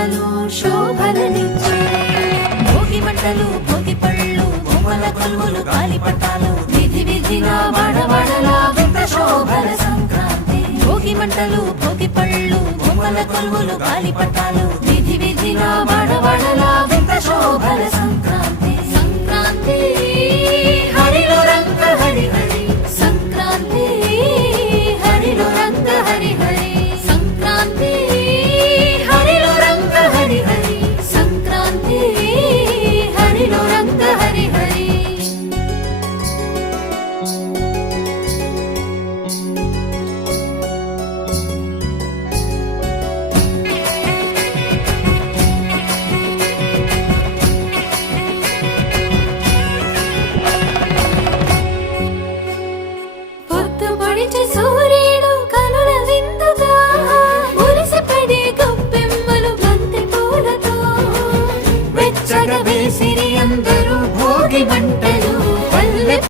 మంటలు శోభలనిచ్చే భోగి మంటలు భోగి పళ్ళు బొమ్మల కొలువులు గాలిపటాలు విధి విధిన వడవడలా వింత శోభల సంక్రాంతి భోగి మంటలు భోగి పళ్ళు బొమ్మల కొలువులు గాలిపటాలు విధి విధిన వడవడలా వింత శోభల సంక్రాంతి సంక్రాంతి హరిలో రంగ హరి హరి సంక్రాంతి హరిలో రంగ హరి హరి సంక్రాంతి హరిలో రంగ హరి హరి సంక్రాంతి హరిలో రంగ హరి హరి పొద్దుపొడిచే సూర్యుడు కనుల విందుగా మురిసిపడే గొప్పెమ్మలు బంతి పూలతో వెచ్చగా వేసిరి అందరూ భోగి మంట